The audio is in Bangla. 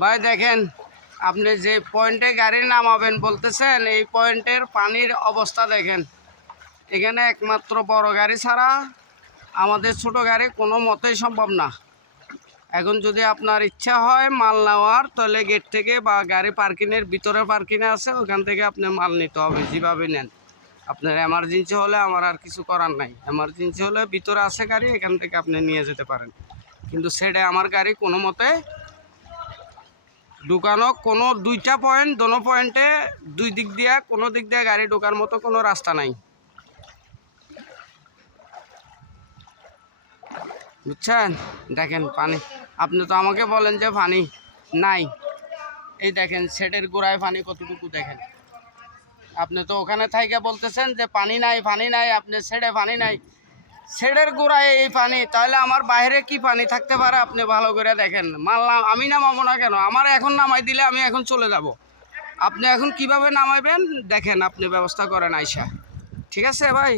ভাই দেখেন, আপনি যে পয়েন্টে গাড়ি নামাবেন বলতেছেন, এই পয়েন্টের পানির অবস্থা দেখেন। এখানে একমাত্র বড় গাড়ি ছাড়া আমাদের ছোট গাড়ি কোনো মতেই সম্ভব না। এখন যদি আপনার ইচ্ছা হয় মাল নেওয়ার, তাহলে গেট থেকে বা গাড়ি পার্কিংয়ের ভিতরে পার্কিংয়ে আছে, ওখান থেকে আপনি মাল নিতে হবে যেভাবে নেন। আপনার এমার্জেন্সি হলে আমার আর কিছু করার নাই। এমার্জেন্সি হলে ভিতরে আছে গাড়ি, এখান থেকে আপনি নিয়ে যেতে পারেন। কিন্তু সেটা আমার গাড়ি কোনো মতে ঢুকানো, কোনো দুইটা পয়েন্ট, দোনো পয়েন্টে দুই দিক দিয়ে কোনো দিক দিয়ে গাড়ি ঢোকার মতো কোনো রাস্তা নাই, বুঝছেন? দেখেন পানি, আপনি তো আমাকে বলেন যে পানি নাই। এই দেখেন শেডের গোড়ায় পানি কতটুকু দেখেন। আপনি তো ওখানে থাইকা বলতেছেন যে পানি নাই পানি নাই, আপনি শেডে পানি নাই, শেডের গোড়ায় এই পানি, তাহলে আমার বাইরে কি পানি থাকতে পারে আপনি ভালো করে দেখেন। মানলাম আমি নামাবো না কেন, আমার এখন নামাই দিলে আমি এখন চলে যাব। আপনি এখন কিভাবে নামাইবেন দেখেন, আপনি ব্যবস্থা করেন আইসা। ঠিক আছে ভাই?